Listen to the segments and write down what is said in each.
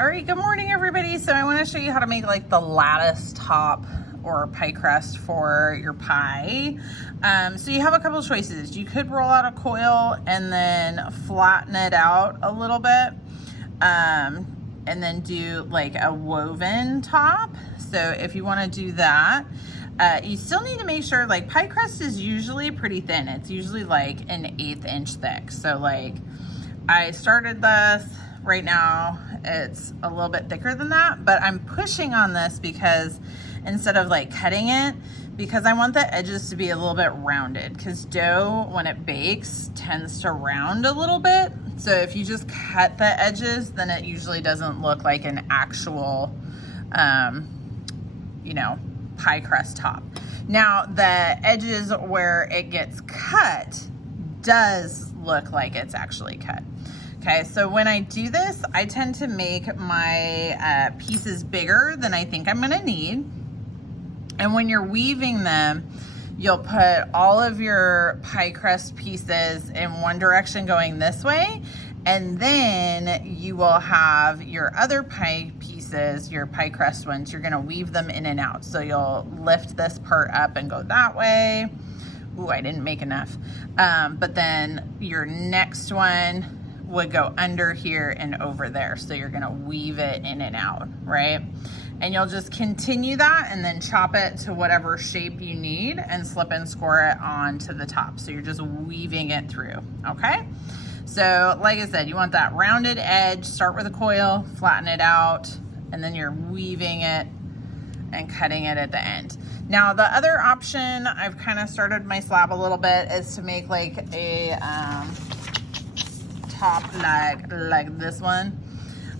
All right, good morning everybody. So I want to show you how to make like the lattice top or pie crust for your pie. So you have a couple choices. You could roll out a coil and then flatten it out a little bit, and then do like a woven top. So if you want to do that, you still need to make sure, like, pie crust is usually pretty thin. It's usually like an 1/8 inch thick. So like I started this, right now it's a little bit thicker than that, but I'm pushing on this because instead of like cutting it, because I want the edges to be a little bit rounded, because dough when it bakes tends to round a little bit. So if you just cut the edges, then it usually doesn't look like an actual you know, pie crust top. Now the edges where it gets cut does look like it's actually cut. Okay, so when I do this, I tend to make my pieces bigger than I think I'm gonna need. And when you're weaving them, you'll put all of your pie crust pieces in one direction going this way, and then you will have your other pie pieces, your pie crust ones, you're gonna weave them in and out. So you'll lift this part up and go that way. Ooh, I didn't make enough. But then your next one would go under here and over there. So you're gonna weave it in and out, right? And you'll just continue that and then chop it to whatever shape you need and slip and score it onto the top. So you're just weaving it through, okay? So like I said, you want that rounded edge, start with a coil, flatten it out, and then you're weaving it and cutting it at the end. Now the other option, I've kind of started my slab a little bit, is to make like a top like this one.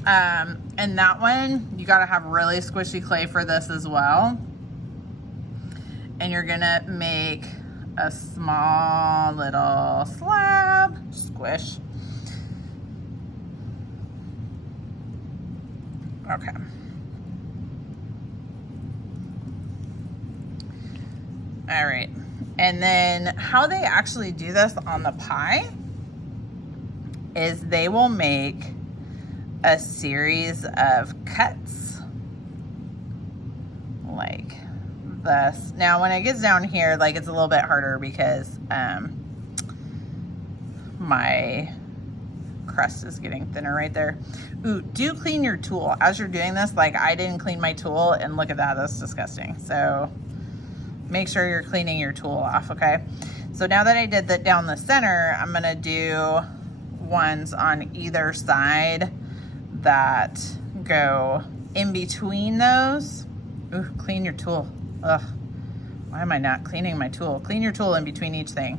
And that one, you gotta have really squishy clay for this as well. And you're gonna make a small little slab, squish. Okay. All right, and then how they actually do this on the pie is they will make a series of cuts like this. Now when it gets down here, like, it's a little bit harder because my crust is getting thinner right there. Ooh, do clean your tool as you're doing this. Like, I didn't clean my tool, and look at that, that's disgusting. So make sure you're cleaning your tool off, okay? So now that I did that down the center, I'm gonna do ones on either side that go in between those. Ooh, clean your tool. Ugh, why am I not cleaning my tool? Clean your tool in between each thing.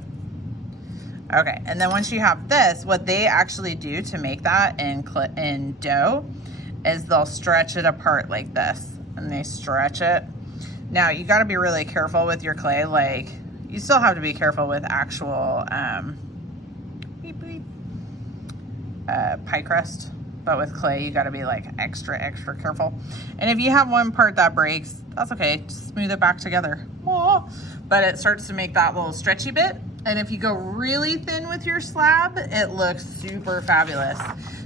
Okay, and then once you have this, what they actually do to make that in dough is they'll stretch it apart like this, and they stretch it. Now you got to be really careful with your clay. Like, you still have to be careful with actual pie crust, but with clay you got to be like extra careful. And if you have one part that breaks, that's okay, just smooth it back together. Oh, but it starts to make that little stretchy bit, and if you go really thin with your slab, it looks super fabulous.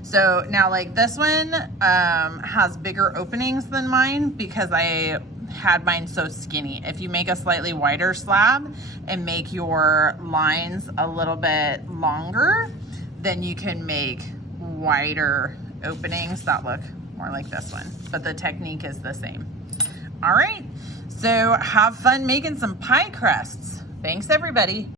So now, like, this one has bigger openings than mine because I had mine so skinny. If you make a slightly wider slab and make your lines a little bit longer, then you can make wider openings that look more like this one, but the technique is the same. All right, so have fun making some pie crusts. Thanks everybody.